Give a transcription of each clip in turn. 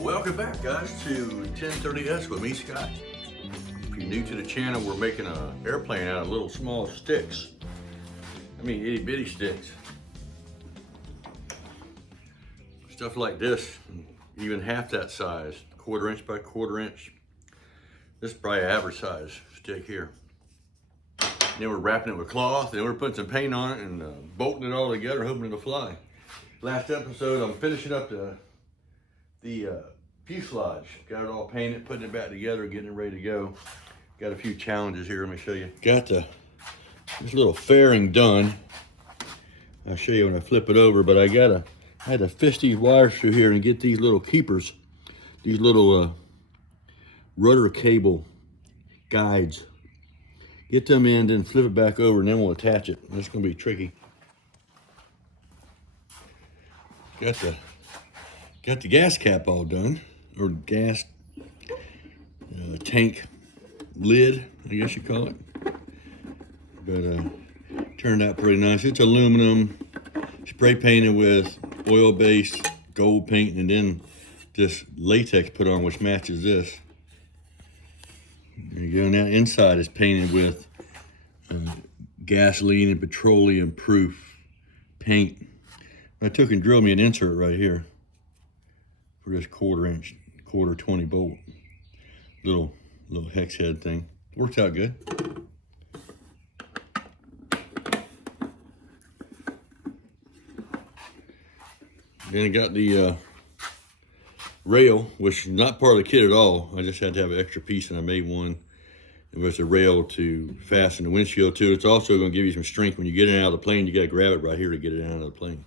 Welcome back, guys, to 1030S with me, Scott. If you're new to the channel, we're making an airplane out of little small sticks. I mean, itty bitty sticks. Stuff like this, even half that size, 1/4 inch by 1/4 inch. This is probably an average size stick here. Then we're wrapping it with cloth, and we're putting some paint on it and bolting it all together, hoping it'll fly. Last episode, I'm finishing up the fuselage. Got it all painted, putting it back together, getting it ready to go. Got a few challenges here, let me show you. Got this little fairing done. I'll show you when I flip it over, but I had to fish these wires through here and get these little keepers, these little rudder cable guides. Get them in, then flip it back over, and then we'll attach it. It's gonna be tricky. Got the gas cap all done, or gas tank lid, I guess you call it. But turned out pretty nice. It's aluminum, spray painted with oil-based gold paint, and then this latex put on, which matches this. There you go. Now inside is painted with gasoline and petroleum proof paint. I took and drilled me an insert right here for this 1/4 inch, 20 bolt, little hex head thing. Works out good. Then I got the rail, which is not part of the kit at all. I just had to have an extra piece, and I made one. It was a rail to fasten the windshield to. It's also going to give you some strength when you get it out of the plane. You got to grab it right here to get it out of the plane.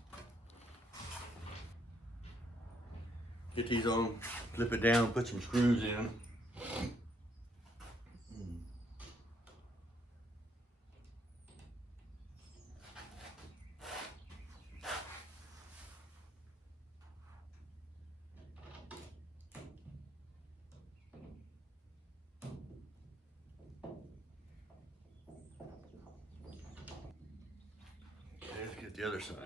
Get these on, flip it down, put some screws in. Okay, let's get the other side.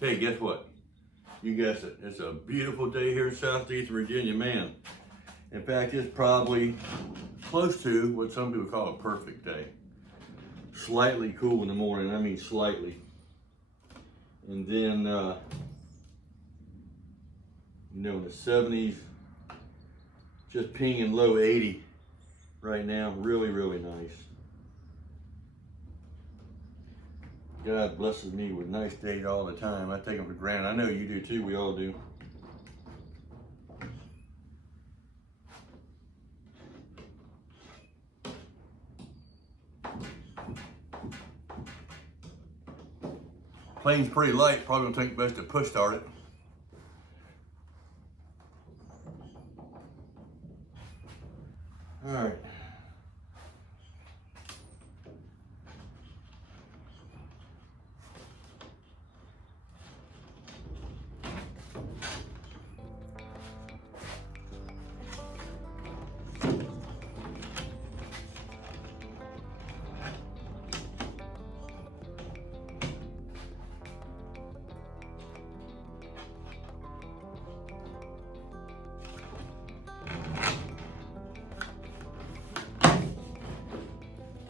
Hey, guess what? You guessed it. It's a beautiful day here in Southeast Virginia, man. In fact, it's probably close to what some people call a perfect day. Slightly cool in the morning, I mean slightly. And then, in the 70s, just pinging low 80 right now. Really, really nice. God blesses me with nice days all the time. I take them for granted. I know you do too. We all do. Plane's pretty light. Probably gonna take best to push start it. All right.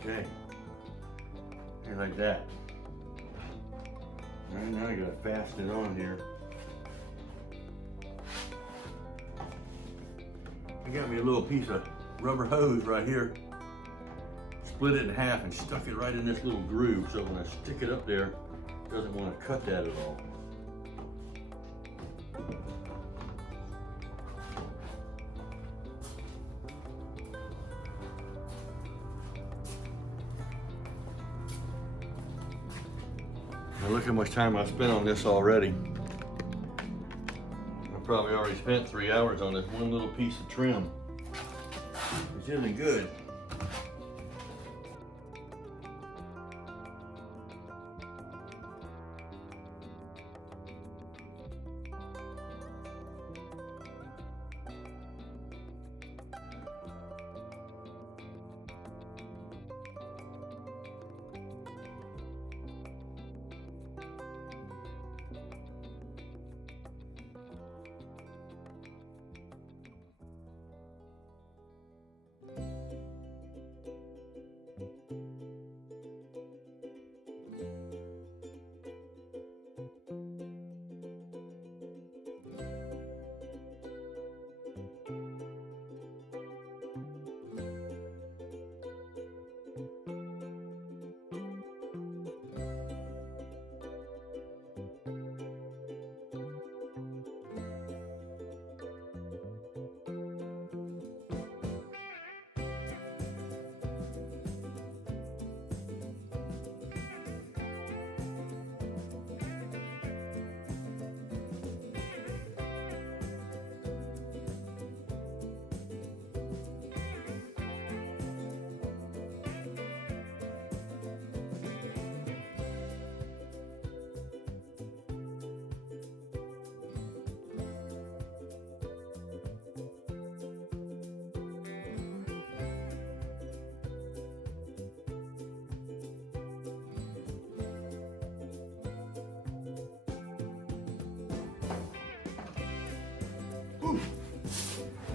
Okay, here like that. All right, now I gotta fasten it on here. I got me a little piece of rubber hose right here. Split it in half and stuck it right in this little groove, so when I stick it up there, it doesn't want to cut that at all. Now look how much time I've spent on this already. I probably already spent 3 hours on this one little piece of trim, which isn't good.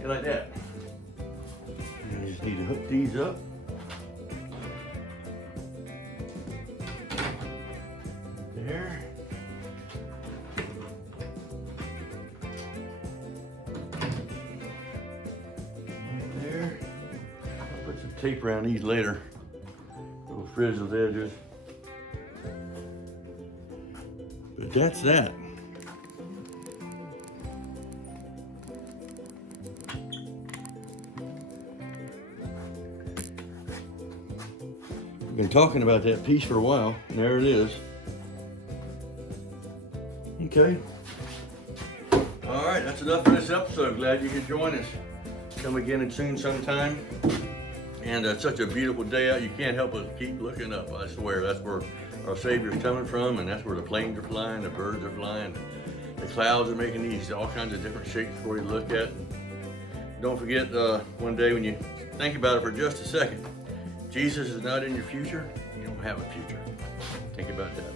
it like that. And you just need to hook these up. There. Right there. I'll put some tape around these later. Little frizzled edges. But that's that. We've been talking about that piece for a while, and there it is. Okay. All right, that's enough for this episode. Glad you could join us. Come again and soon sometime. And it's such a beautiful day out. You can't help but keep looking up. I swear, that's where our Savior's coming from, and that's where the planes are flying, the birds are flying, the clouds are making these all kinds of different shapes for you to look at. Don't forget, one day when you think about it for just a second, Jesus is not in your future. You don't have a future. Think about that.